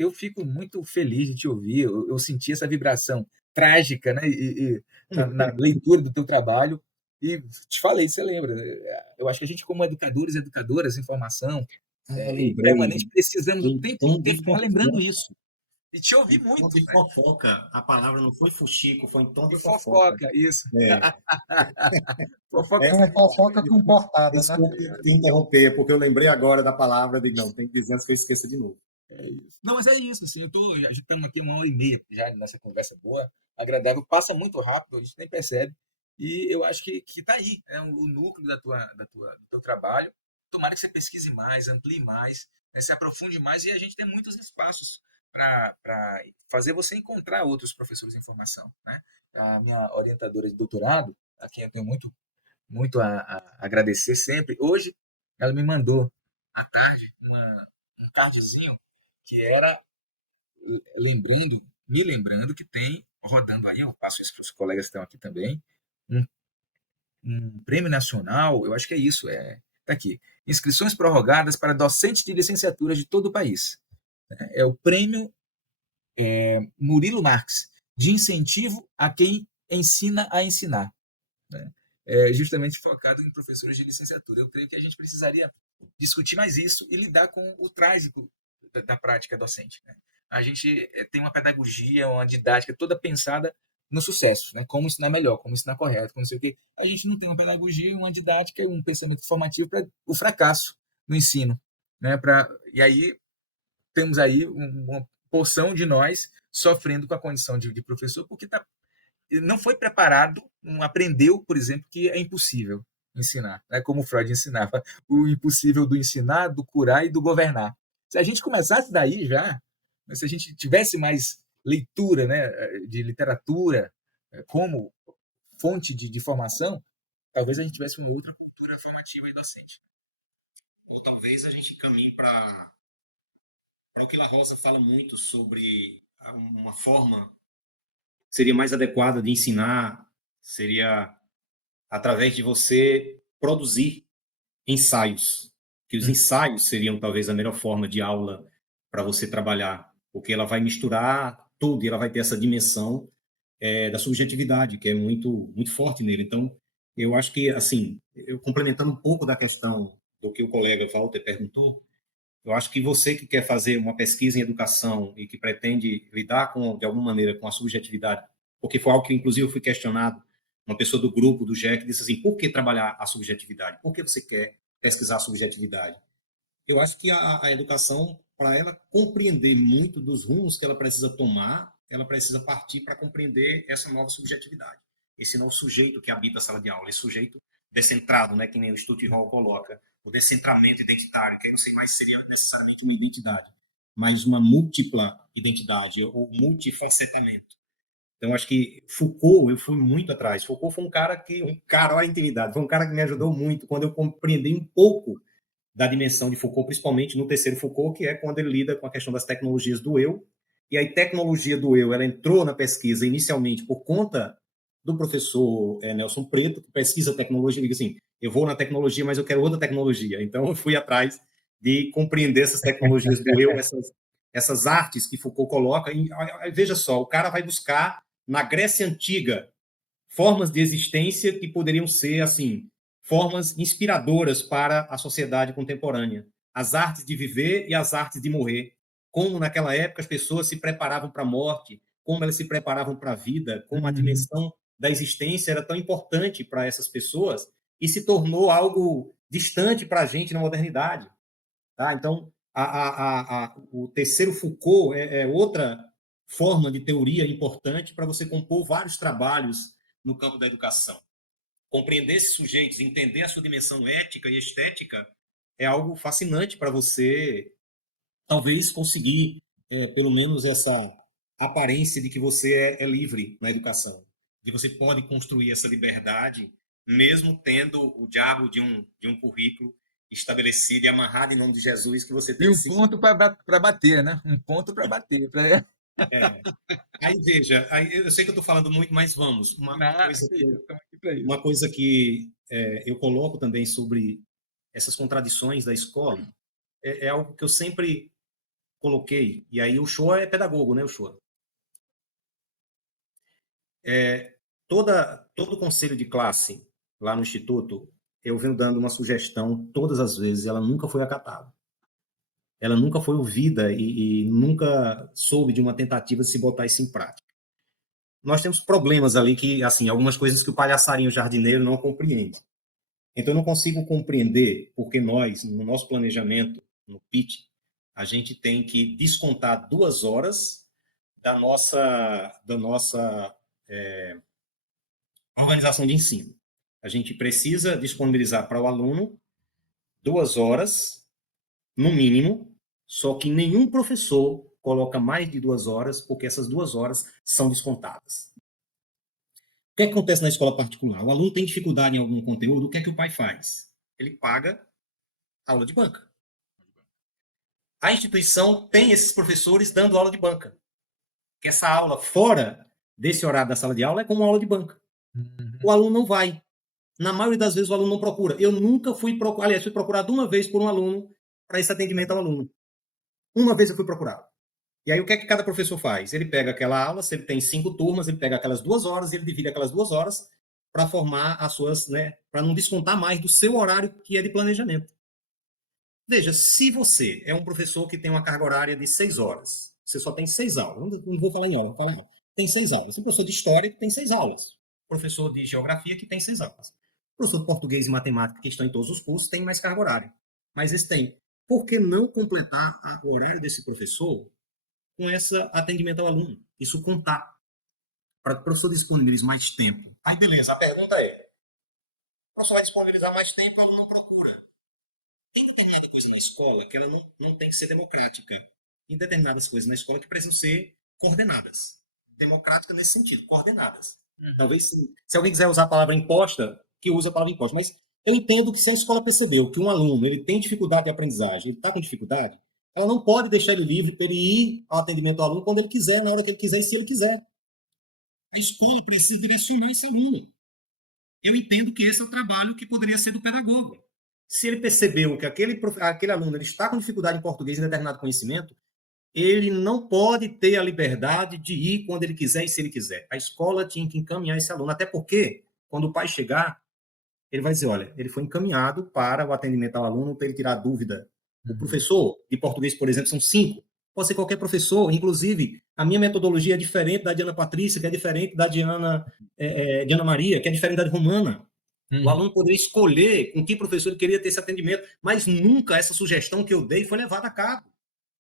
eu fico muito feliz de te ouvir, eu senti essa vibração trágica, né, na leitura do teu trabalho, e te falei, você lembra, eu acho que a gente como educadores e educadoras em formação, em Lembrei, permanente, precisamos o em tempo tom inteiro de estar lembrando fofoca. isso. E te ouvi Em tom muito, de velho. fofoca. A palavra não foi fuxico, foi em tom de Foi fofoca. fofoca, isso. É. Fofoca É, Uma fofoca comportada, né? desculpe te interromper, porque eu lembrei agora da palavra de não, tem que dizer antes que eu esqueça de novo. é isso. Não, mas é isso, assim, já estamos aqui 1 hora e meia já nessa conversa boa, agradável, passa muito rápido, a gente nem percebe, e eu acho que está aí, o núcleo do teu trabalho. Tomara que você pesquise mais, amplie mais, né, se aprofunde mais, e a gente tem muitos espaços para fazer você encontrar outros professores em formação, né? A minha orientadora de doutorado, a quem eu tenho muito a agradecer sempre, hoje ela me mandou à tarde um cardzinho que era me lembrando que tem rodando aí, eu passo isso para os colegas que estão aqui também, um, um prêmio nacional, eu acho que é isso, tá aqui, inscrições prorrogadas para docentes de licenciatura de todo o país. É o prêmio Murilo Marx, de incentivo a quem ensina a ensinar, né? Justamente focado em professores de licenciatura. Eu creio que a gente precisaria discutir mais isso e lidar com o trágico da prática docente, né? A gente tem uma pedagogia, uma didática toda pensada no sucesso, né? Como ensinar melhor, como ensinar correto, como não sei o quê. A gente não tem uma pedagogia, uma didática, um pensamento formativo para o fracasso no ensino, né? E aí temos aí uma porção de nós sofrendo com a condição de professor porque não foi preparado, não aprendeu, por exemplo, que é impossível ensinar, né? Como Freud ensinava, o impossível do ensinar, do curar e do governar. Se a gente começasse daí já, né, se a gente tivesse mais leitura, né, de literatura como fonte de formação, talvez a gente tivesse uma outra cultura formativa e docente. Ou talvez a gente caminhe para o que La Rosa fala muito sobre uma forma seria mais adequada de ensinar, seria através de você produzir ensaios, que os ensaios seriam talvez a melhor forma de aula para você trabalhar, porque ela vai misturar tudo e ela vai ter essa dimensão da subjetividade, que é muito forte nele. Então, eu acho que, assim, eu complementando um pouco da questão do que o colega Walter perguntou, eu acho que você que quer fazer uma pesquisa em educação e que pretende lidar de alguma maneira com a subjetividade, porque foi algo que inclusive eu fui questionado, uma pessoa do grupo do GEC disse assim: por que trabalhar a subjetividade? Por que você quer pesquisar a subjetividade? Eu acho que a educação, para ela compreender muito dos rumos que ela precisa tomar, ela precisa partir para compreender essa nova subjetividade, esse novo sujeito que habita a sala de aula, esse sujeito descentrado, né, que nem o Stuart Hall coloca, o descentramento identitário, que não sei mais seria necessariamente uma identidade, mas uma múltipla identidade, ou multifacetamento. Então, acho que Foucault, eu fui muito atrás. Foucault foi olha a intimidade, foi um cara que me ajudou muito quando eu compreendi um pouco da dimensão de Foucault, principalmente no terceiro Foucault, que é quando ele lida com a questão das tecnologias do eu. E a tecnologia do eu, ela entrou na pesquisa inicialmente por conta do professor Nelson Preto, que pesquisa tecnologia e diz assim: eu vou na tecnologia, mas eu quero outra tecnologia. Então, eu fui atrás de compreender essas tecnologias do eu, essas artes que Foucault coloca. E, veja só, o cara vai buscar na Grécia Antiga formas de existência que poderiam ser, assim, formas inspiradoras para a sociedade contemporânea. As artes de viver e as artes de morrer. Como naquela época as pessoas se preparavam para a morte, como elas se preparavam para a vida, como a Uhum. dimensão da existência era tão importante para essas pessoas e se tornou algo distante para a gente na modernidade. Tá? Então, o terceiro Foucault é outra forma de teoria importante para você compor vários trabalhos no campo da educação. Compreender esses sujeitos, entender a sua dimensão ética e estética é algo fascinante para você, talvez, conseguir pelo menos essa aparência de que você é livre na educação, de você pode construir essa liberdade, mesmo tendo o diabo de um currículo estabelecido e amarrado em nome de Jesus, que você E tem que um seguir. ponto para bater, né? Um ponto para bater. É. Aí, veja, aí, eu sei que eu estou falando muito, mas vamos. Que isso, estamos aqui para isso. Uma coisa que eu coloco também sobre essas contradições da escola é algo que eu sempre coloquei, e aí o Shoa é pedagogo, né, o Shoa? Todo conselho de classe lá no Instituto, eu venho dando uma sugestão todas as vezes, ela nunca foi acatada. Ela nunca foi ouvida e nunca soube de uma tentativa de se botar isso em prática. Nós temos problemas ali que, assim, algumas coisas que o palhaçarinho jardineiro não compreende. Então, eu não consigo compreender porque nós, no nosso planejamento, no PIT, a gente tem que descontar 2 horas da nossa organização de ensino. A gente precisa disponibilizar para o aluno 2 horas, no mínimo, só que nenhum professor coloca mais de 2 horas, porque essas 2 horas são descontadas. O que acontece na escola particular? O aluno tem dificuldade em algum conteúdo, o que é que o pai faz? Ele paga aula de banca. A instituição tem esses professores dando aula de banca. Que essa aula fora desse horário da sala de aula é como uma aula de banca. O aluno não vai. Na maioria das vezes o aluno não procura. Eu nunca fui procurar, aliás, fui procurado uma vez por um aluno para esse atendimento ao aluno. Uma vez eu fui procurado. E aí o que é que cada professor faz? Ele pega aquela aula, se ele tem 5 turmas, ele pega aquelas 2 horas e ele divide aquelas 2 horas para formar as suas, né, para não descontar mais do seu horário que é de planejamento. Veja, se você é um professor que tem uma carga horária de 6 horas, você só tem 6 aulas, não vou falar em aula, vou falar em aula. Tem 6 aulas. Um professor de história que tem 6 aulas. Professor de geografia que tem 6 aulas. Professor de português e matemática que estão em todos os cursos tem mais carga horária. Mas eles têm. Por que não completar o horário desse professor com esse atendimento ao aluno? Isso contar. Para que o professor disponibilize mais tempo. Aí, beleza, a pergunta é: o professor vai disponibilizar mais tempo, o aluno não procura. Tem determinada coisa na escola que ela não tem que ser democrática. Tem determinadas coisas na escola que precisam ser coordenadas. Democrática nesse sentido, coordenadas. Talvez, se alguém quiser usar a palavra imposta, que use a palavra imposta. Mas eu entendo que se a escola percebeu que um aluno ele tem dificuldade de aprendizagem, ele está com dificuldade, ela não pode deixar ele livre para ele ir ao atendimento ao aluno quando ele quiser, na hora que ele quiser e se ele quiser. A escola precisa direcionar esse aluno. Eu entendo que esse é o trabalho que poderia ser do pedagogo. Se ele percebeu que aquele aluno ele está com dificuldade em português em determinado conhecimento, ele não pode ter a liberdade de ir quando ele quiser e se ele quiser. A escola tinha que encaminhar esse aluno, até porque, quando o pai chegar, ele vai dizer, olha, ele foi encaminhado para o atendimento ao aluno, para ele tirar dúvida. O professor de português, por exemplo, são 5. Pode ser qualquer professor, inclusive, a minha metodologia é diferente da Diana Patrícia, que é diferente da Diana Maria, que é diferente da de Romana. O aluno poderia escolher com que professor ele queria ter esse atendimento, mas nunca essa sugestão que eu dei foi levada a cabo.